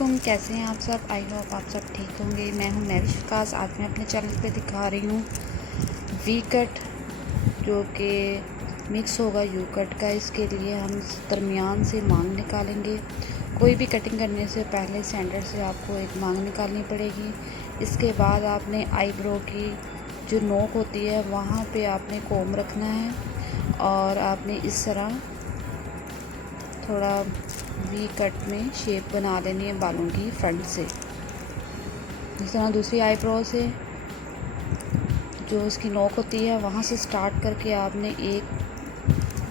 अस्सलामुअलैकुम, कैसे हैं आप सब। आई होप आप सब ठीक होंगे। मैं हूं महविश विकास। आज मैं अपने चैनल पे दिखा रही हूं वी कट, जो कि मिक्स होगा यू कट का। इसके लिए हम दरमियान से मांग निकालेंगे। कोई भी कटिंग करने से पहले सेंटर से आपको एक मांग निकालनी पड़ेगी। इसके बाद आपने आईब्रो की जो नोक होती है वहाँ पे आपने कोम रखना है और आपने इस तरह थोड़ा वी कट में शेप बना लेनी है बालों की फ्रंट से। इस तरह दूसरी आईब्रो से जो उसकी नोक होती है वहाँ से स्टार्ट करके आपने एक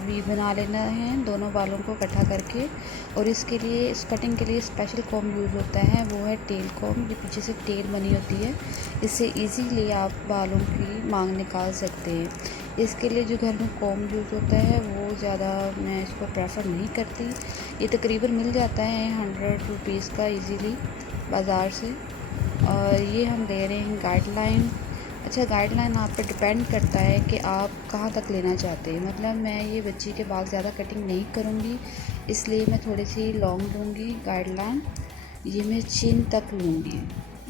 वी बना लेना है दोनों बालों को इकट्ठा करके। और इसके लिए, इस कटिंग के लिए स्पेशल कॉम यूज़ होता है, वो है टेल कॉम। ये पीछे से टेल बनी होती है, इससे इजीली आप बालों की मांग निकाल सकते हैं। इसके लिए जो घर में कॉम यूज़ होता है वो ज़्यादा मैं इसको प्रेफर नहीं करती। ये तकरीबन मिल जाता है 100 रुपीज़ का इजीली बाज़ार से। और ये हम ले रहे हैं गाइडलाइन। अच्छा, गाइडलाइन आप पे डिपेंड करता है कि आप कहाँ तक लेना चाहते हैं। मतलब मैं ये बच्ची के बाल ज़्यादा कटिंग नहीं करूँगी, इसलिए मैं थोड़ी सी लॉन्ग लूँगी गाइडलाइन। ये मैं चिन तक लूँगी।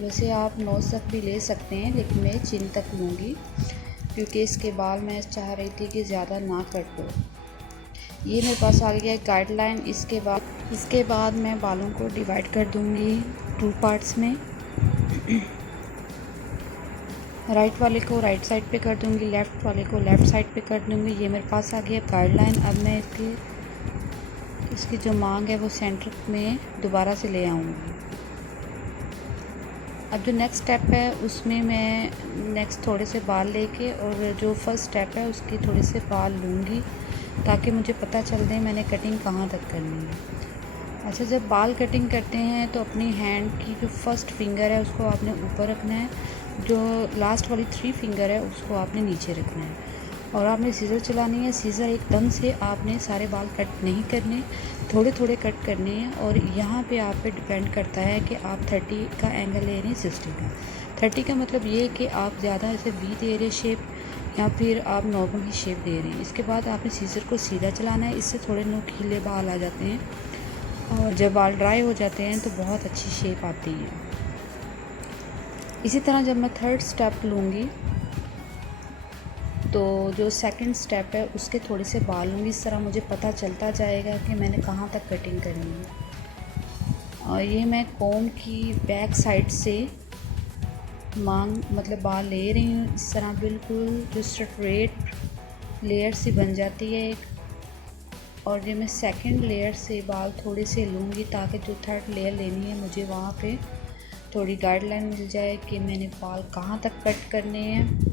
वैसे आप नोज़ तक भी ले सकते हैं, लेकिन मैं चिन तक लूँगी क्योंकि इसके बाल मैं चाह रही थी कि ज़्यादा ना कट हो। ये मेरे पास आ गया है गाइडलाइन। इसके बाद मैं बालों को डिवाइड कर दूँगी 2 पार्ट्स में। राइट वाले को राइट साइड पे कर दूंगी, लेफ़्ट वाले को लेफ़्ट साइड पे कर दूंगी। ये मेरे पास आ गया गाइडलाइन। अब मैं इसकी जो मांग है वो सेंटर में दोबारा से ले आऊँगी। अब जो नेक्स्ट स्टेप है उसमें मैं नेक्स्ट थोड़े से बाल लेके, और जो फर्स्ट स्टेप है उसकी थोड़े से बाल लूँगी ताकि मुझे पता चल दे मैंने कटिंग कहाँ तक करनी है। अच्छा, जब बाल कटिंग करते हैं तो अपनी हैंड की जो फर्स्ट फिंगर है उसको आपने ऊपर रखना है, जो लास्ट वाली 3 फिंगर है उसको आपने नीचे रखना है, और आपने सीज़र चलानी है। सीज़र एकदम से आपने सारे बाल कट नहीं करने, थोड़े थोड़े कट करने हैं। और यहाँ पे आप पे डिपेंड करता है कि आप 30 का एंगल ले रहे हैं 60 का। 30 का मतलब ये कि आप ज़्यादा ऐसे वी दे रहे शेप, या फिर आप नॉर्मल ही शेप दे रहे हैं। इसके बाद आपने सीज़र को सीधा चलाना है, इससे थोड़े नुकीले बाल आ जाते हैं, और जब बाल ड्राई हो जाते हैं तो बहुत अच्छी शेप आती है। इसी तरह जब मैं थर्ड स्टेप लूँगी तो जो सेकंड स्टेप है उसके थोड़े से बाल लूँगी। इस तरह मुझे पता चलता जाएगा कि मैंने कहाँ तक कटिंग करनी है। और ये मैं कोम की बैक साइड से मतलब बाल ले रही हूँ। इस तरह बिल्कुल जो स्ट्रेट लेयर सी बन जाती है एक। और ये मैं सेकंड लेयर से बाल थोड़े से लूँगी ताकि जो थर्ड लेयर लेनी है मुझे वहाँ पे थोड़ी गाइडलाइन मिल जाए कि मैंने बाल कहाँ तक कट करने हैं।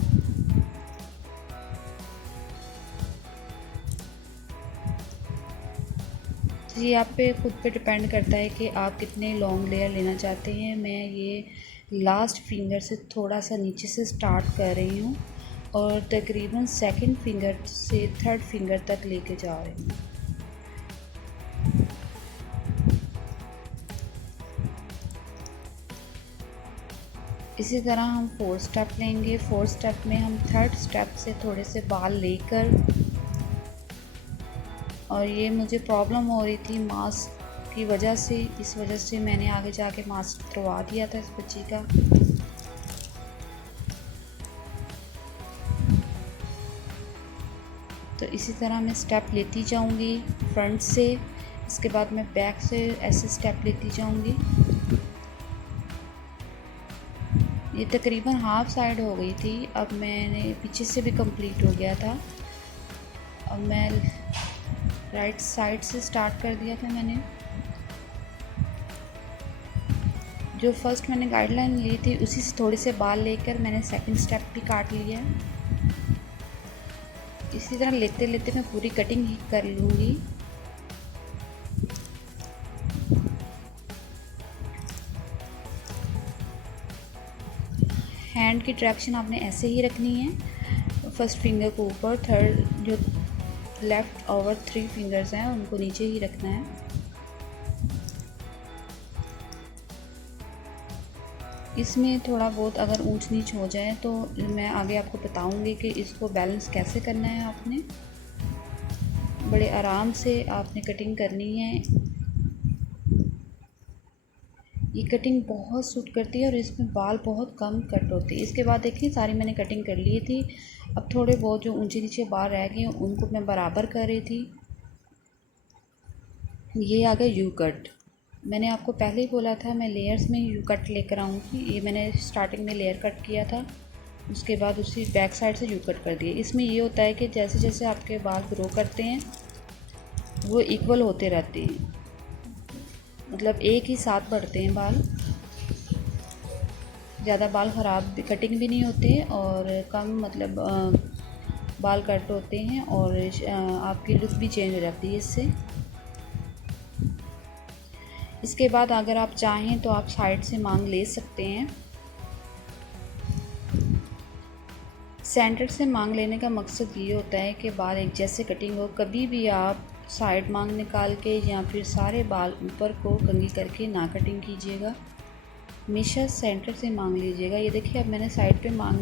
ये आप पे खुद पे डिपेंड करता है कि आप कितने लॉन्ग लेयर लेना चाहते हैं। मैं ये लास्ट फिंगर से थोड़ा सा नीचे से स्टार्ट कर रही हूँ और तकरीबन सेकंड फिंगर से थर्ड फिंगर तक लेके जा रही हूँ। इसी तरह हम 4 स्टेप लेंगे। 4 स्टेप में हम थर्ड स्टेप से थोड़े से बाल लेकर, और ये मुझे प्रॉब्लम हो रही थी मास्क की वजह से, इस वजह से मैंने आगे जाके मास्क उतरवा दिया था इस बच्ची का। तो इसी तरह मैं स्टेप लेती जाऊंगी फ्रंट से, इसके बाद मैं बैक से ऐसे स्टेप लेती जाऊंगी। ये तकरीबन हाफ साइड हो गई थी, अब मैंने पीछे से भी कंप्लीट हो गया था। अब मैं राइट साइड से स्टार्ट कर दिया था मैंने। जो फर्स्ट मैंने गाइडलाइन ली थी उसी से थोड़े से बाल लेकर मैंने सेकंड स्टेप भी काट लिया। इसी तरह लेते लेते मैं पूरी कटिंग ही कर लूँगी। हैंड की डायरेक्शन आपने ऐसे ही रखनी है, फर्स्ट फिंगर को ऊपर, थर्ड जो लेफ़्ट ओवर 3 फिंगर्स हैं उनको नीचे ही रखना है। इसमें थोड़ा बहुत अगर ऊंच नीच हो जाए तो मैं आगे आपको बताऊंगी कि इसको बैलेंस कैसे करना है। आपने बड़े आराम से आपने कटिंग करनी है। ये कटिंग बहुत सूट करती है और इसमें बाल बहुत कम कट होते हैं। इसके बाद देखिए सारी मैंने कटिंग कर ली थी। अब थोड़े बहुत जो ऊंचे नीचे बाल रह गए उनको मैं बराबर कर रही थी। ये आ गया यू कट। मैंने आपको पहले ही बोला था मैं लेयर्स में यू कट लेकर आऊँगी। ये मैंने स्टार्टिंग में लेयर कट किया था, उसके बाद उसी बैक साइड से यू कट कर दिए। इसमें ये होता है कि जैसे जैसे आपके बाल ग्रो करते हैं वो इक्वल होते रहते हैं, मतलब एक ही साथ बढ़ते हैं बाल। ज़्यादा बाल ख़राब कटिंग भी नहीं होते और कम मतलब बाल कट होते हैं और आपकी लुक भी चेंज हो जाती है इससे। इसके बाद अगर आप चाहें तो आप साइड से मांग ले सकते हैं। सेंटर से मांग लेने का मकसद ये होता है कि बाल एक जैसे कटिंग हो। कभी भी आप साइड मांग निकाल के या फिर सारे बाल ऊपर को कंघी करके ना कटिंग कीजिएगा, हमेशा सेंटर से मांग लीजिएगा। ये देखिए अब मैंने साइड पे मांग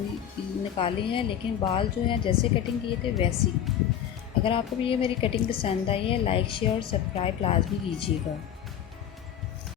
निकाली है, लेकिन बाल जो है जैसे कटिंग किए थे वैसी। अगर आपको भी ये मेरी कटिंग पसंद आई है, लाइक शेयर और सब्सक्राइब लाजमी कीजिएगा।